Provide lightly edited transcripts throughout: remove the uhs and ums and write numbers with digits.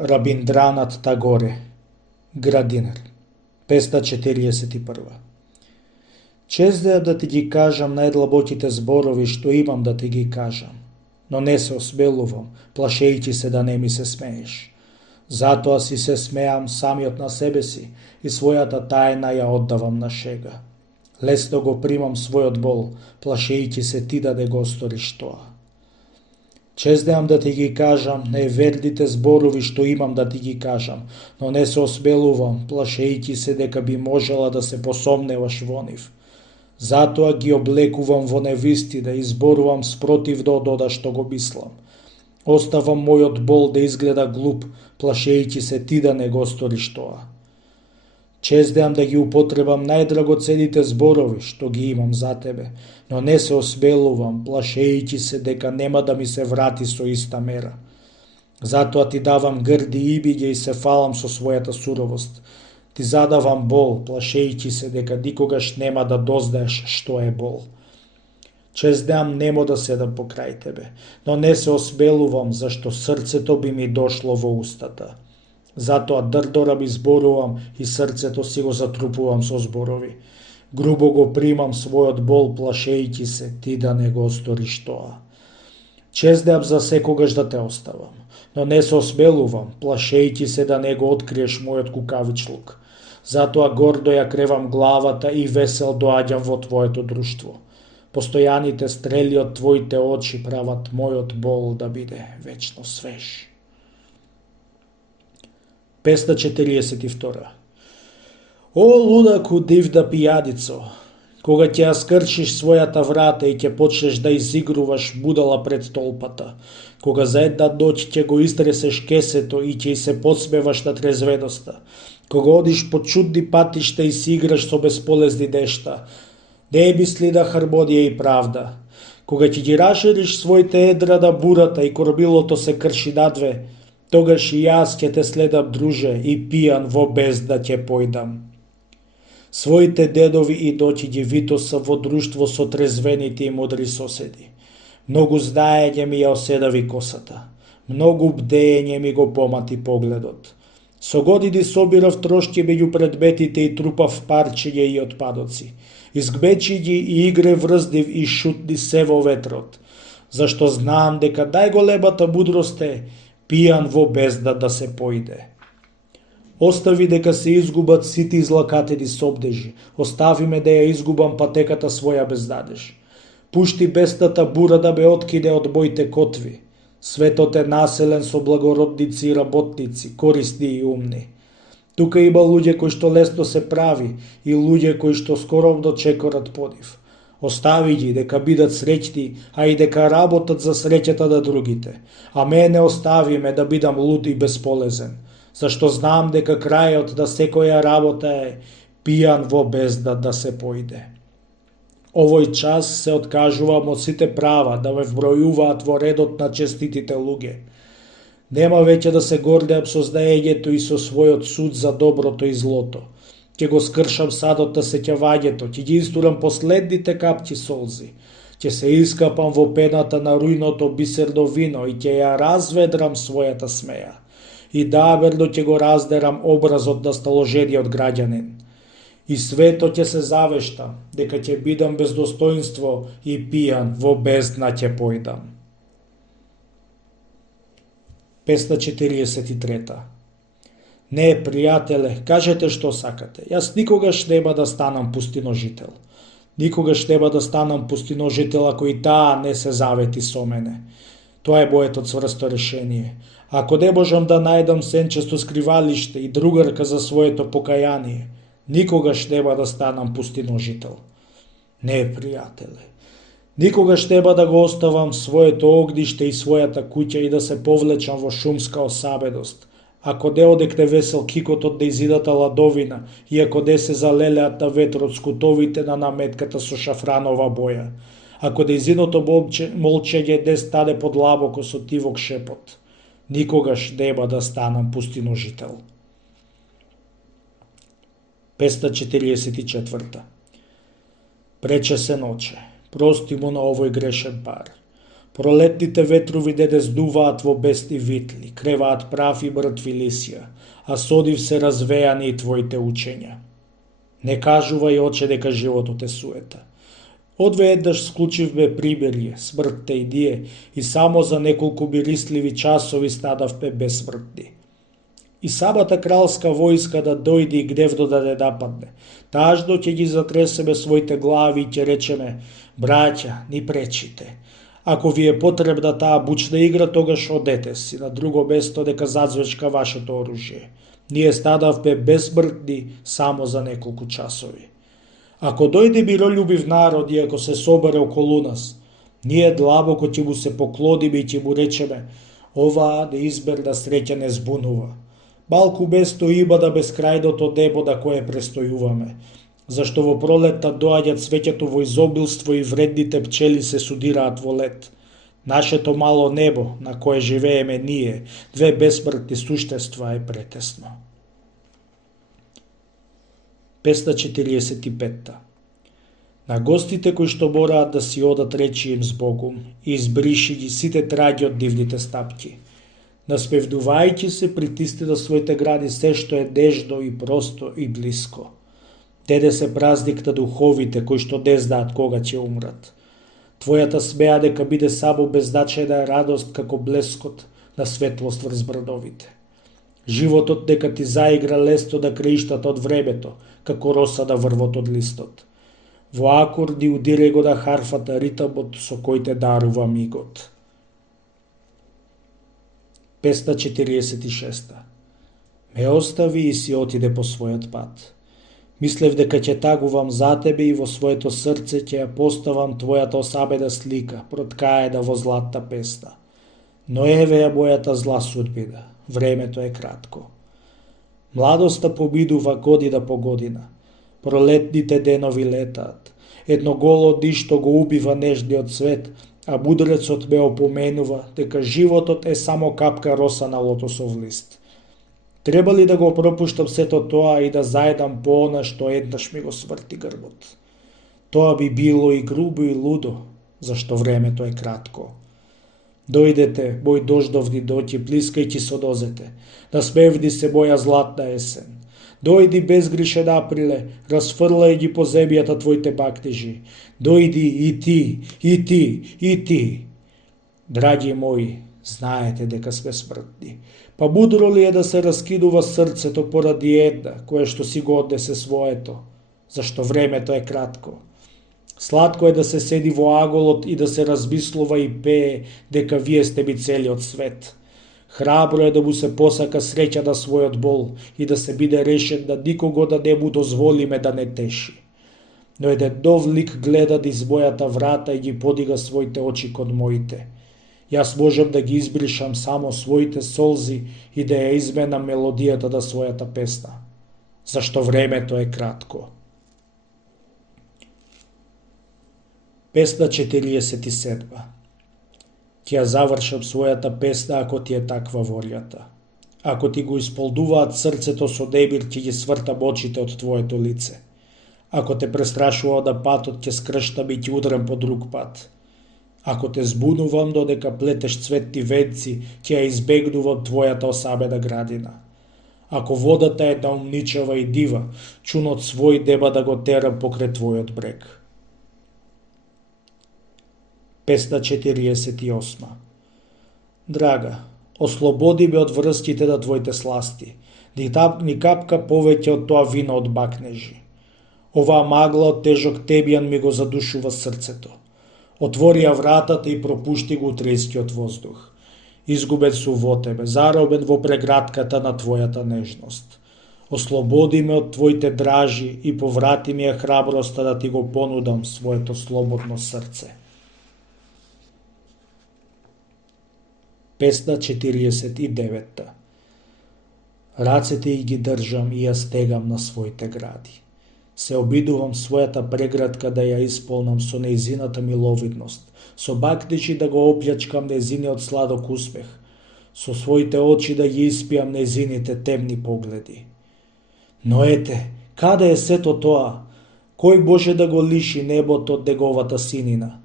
Рабиндранат Тагоре, Градинар, 541. Чездеа да ти ги кажам најдлабоките зборови што имам да ти ги кажам, но не се осмелувам, плашејќи се да не ми се смееш. Затоа си се смеам самиот на себе си и својата тајна ја оддавам на шега. Лесно го примам својот бол, плашејќи се ти да не го сториш тоа. Чездеам да ти ги кажам неверните зборови што имам да ти ги кажам, но не се осмелувам, плашејќи се дека би можела да се посомневаш во нив. Затоа ги облекувам во невистина и зборувам спротивно од ода што го мислам. Оставам мојот бол да изгледа глуп, плашејќи се ти да не го сториш тоа. Чездеам да ги употребам најдрагоцените зборови што ги имам за тебе, но не се осмелувам, плашејќи се дека нема да ми се врати со иста мера. Затоа ти давам грди ибиѓа и се фалам со својата суровост. Ти задавам бол, плашејќи се дека никогаш нема да дознаеш што е бол. Чездеам немо да седам покрај тебе, но не се осмелувам зашто срцето би ми дошло во устата. Затоа дрдора би зборувам и срцето си го затрупувам со зборови. Грубо го примам својот бол, плашејќи се ти да не го сториш тоа. Чездеам за секогаш да те оставам, но не се осмелувам, плашејќи се да не го откриеш мојот кукавичлук. Затоа гордо ја кревам главата и весел доаѓам во твоето друштво. Постојаните стрели од твоите очи прават мојот бол да биде вечно свеж. 542. О, лудаку дивда пијадицо, кога ќе ја скрчиш својата врата и ќе почнеш да изигруваш будала пред толпата, кога за една ноќ ќе го истресеш кесето и ќе се подсмеваш на трезведоста, кога одиш по чудни патишта и си играш со бесполезни нешта, не мисли на хармонија и правда. Кога ќе ги рашириш своите едра на бурата и корабилото се крши надве, тогаш и јас ќе те следам, друже, и пијан во бездна ќе појдам. Своите дедови и доќи ги витоса во друштво со трезвените и мудри соседи. Многу знаење ми ја оседави косата, многу бдење ми го помати погледот. Со години собирав трошки меѓу предметите и трупав парчиња и отпадоци. Изгмечи ги и игре врздив и шутни се во ветрот, зашто знам дека најголемата мудрост е пијан во бездна да се појде. Остави дека се изгубат сите излакатени собдежи, остави ме да ја изгубам патеката своја без надеж. Пушти бесната бура да ме откине од моите котви. Светот е населен со благородници и работници, корисни и умни. Тука има луѓе кои што лесно се прави и луѓе кои што скоромно чекорат по нив. Остави ги дека бидат среќни, а и дека работат за среќата на другите. А мене остави ме да бидам луд и бесполезен, зашто знам дека крајот на секоја работа е пијан во бездна да се појде. Овој час се откажувам од сите права да ме вбројуваат во редот на честитите луѓе. Нема веќе да се гордеам со знаењето и со својот суд за доброто и злото. Ќе го скршам садот на сеќавањето, ќе ги истурам последните капки солзи. Ќе се искапам во пената на рујното бисерно вино и ќе ја разведрам својата смеја. И даберно ќе го раздерам образот на сталожениот граѓанин. И свето ќе се завештам, дека ќе бидам без достоинство и пијан во бездна ќе појдам. 543. Не, пријателе, кажете што сакате. Јас никогаш нема да станам пустиножител. Никогаш нема да станам пустиножител ако и таа не се завети со мене. Тоа е моето цврсто решение. Ако не можам да најдам сенчесто скривалиште и другарка за своето покаяние, никогаш нема да станам пустиножител. Не, пријателе. Никогаш нема да го оставам своето огниште и својата куќа и да се повлечам во шумска осабедост, ако не одекне весел кикот од нејзината ладовина и ако не се залелеат на ветрот скутовите на наметката со шафранова боја, ако нејзиното молчење не стане подлабоко со тивок шепот, никогаш нема да станам пустиножител. 544. Прече се ноче, прости му на овој грешен пар. Пролетните ветрови деде здуваат во бесни витли, креваат прав и мртви лисја, а содив се развејани и твоите учења. Не кажувај, оче, дека животот е суета. Одвееднаш склучивме примирје, смртта и ние, и само за неколку мирисливи часови станавме безсмртни. И самата кралска војска да дојде и гневно да не нападне. Тажно ќе ги затресеме своите глави и ќе речеме: браќа, ни пречите. Ако ви е потребна таа бучна игра, тогаш одете си на друго место дека зазвечка вашето оружје. Ние станавме безсмртни само за неколку часови. Ако дојде миролюбив народ и ако се собере околу нас, ние длабоко ќе му се поклониме и ќе му речеме: оваа неизберна среќа не збунува. Малку место има на бескрајното небо на кое престојуваме, зашто во пролетта доаѓа цвеќето во изобилство и вредните пчели се судираат во лед. Нашето мало небо, на кое живееме ние, две безсмртни суштества, е претесно. Песна 45. На гостите кои што мораат да си одат, речи им збогум и избриши ги сите траги од дивните стапки. Наспевдувајќи се, притисни на своите гради се што е нежно и просто и блиско. Деде се празник на духовите кои што не знаат кога ќе умрат. Твојата смеа дека биде само беззначајна радост како блескот на светлост врз брдовите. Животот дека ти заигра лесто на краиштата од времето, како роса на врвот од листот. Во акорди удире го на харфата ритамот со кој те дарува мигот. Песна 46. Ме остави и си отиде по својот пат. Мислев дека ќе тагувам за тебе и во своето срце ќе ја поставам твојата осабена слика, проткаена во златна песна. Но еве ја мојата зла судбина, времето е кратко. Младоста поминува година по година. Пролетните денови летаат. Едно голо ништо го убива нежниот цвет, а мудрецот ме опоменува дека животот е само капка роса на лотосов лист. Треба ли да го пропуштам сето тоа и да заедам по она што еднаш ми го сврти грбот? Тоа би било и грубо и лудо, зашто времето е кратко. Дојдете, мој дождовни доќи, плискајќи со нозете, насмевни се моја златна есен. Дојди безгришен априле, разфрлај ги по земјата твоите бактежи. Дојди и ти, и ти, и ти. Драги мои, знаете дека сме смртни. Па мудро ли е да се раскидува срцето поради една, кое што си го однесе своето, зашто времето е кратко. Сладко е да се седи во аголот и да се размислува и пее дека вие сте ми целиот свет. Храбро е да му се посака среќа на својот бол и да се биде решен да никого да не му дозволиме да не теши. Но еден нов лик гледа низ мојата врата и ги подига своите очи кон моите. Јас можам да ги избришам само своите солзи и да ја изменам мелодијата на својата песна, зашто времето е кратко. Песна 47. Ќе ја завршам својата песна ако ти е таква волјата. Ако ти го исполнуваат срцето со немир, ќе ги свртам очите од твоето лице. Ако те престрашува на патот, ќе скрштам и ќе удрам по друг пат. Ако те збунувам додека плетеш цветни венци, ќе ја избегнувам твојата осабена градина. Ако водата е наумничава и дива, чунот свој нема да го терам покрај твојот брег. Песна 48. Драга, ослободи ме од врските на твоите сласти, ни капка повеќе од тоа вино од бакнежи. Оваа магла од тежок тебјан ми го задушува срцето. Отвори ја вратата и пропушти го утрескиот воздух. Изгубен су во тебе, заробен во прегратката на твојата нежност. Ослободи ме од твоите дражи и поврати ми ја храброста да ти го понудам своето слободно срце. Песна 49. Рацете и ги држам и ја стегам на своите гради. Се обидувам својата преградка да ја исполнам со нејзината миловидност, со бакнежи да го оплјачкам нејзиниот сладок усмех, со своите очи да ги испијам нејзините темни погледи. Но ете, каде е сето тоа? Кој може да го лиши небото од неговата синина?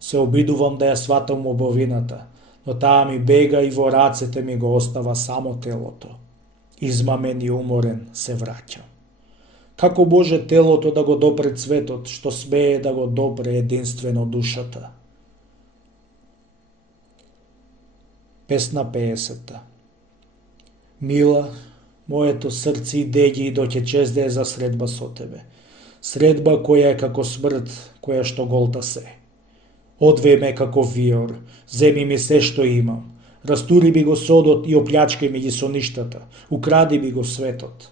Се обидувам да ја сватам убавината, но таа ми бега и во рацете ми го остава само телото. Измамен и уморен се враќам. Како може телото да го допре цветот, што смее да го допре единствено душата? Песна 50. Мила, моето срце идеѓи и доќе чездее за средба со тебе. Средба која е како смрт, која што голта се. Одвеј ме како виор, земи ми се што имам, растури би го содот и оплячкај ми ги соништата, укради би го светот.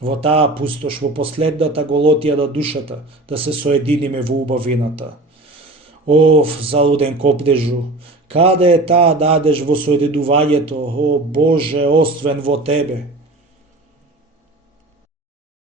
Во таа пустош, во последната голотија на душата, да се соединиме во убавината. Ов, залуден копнежу, каде е таа надеж во соединувањето, о Боже, освен во Тебе?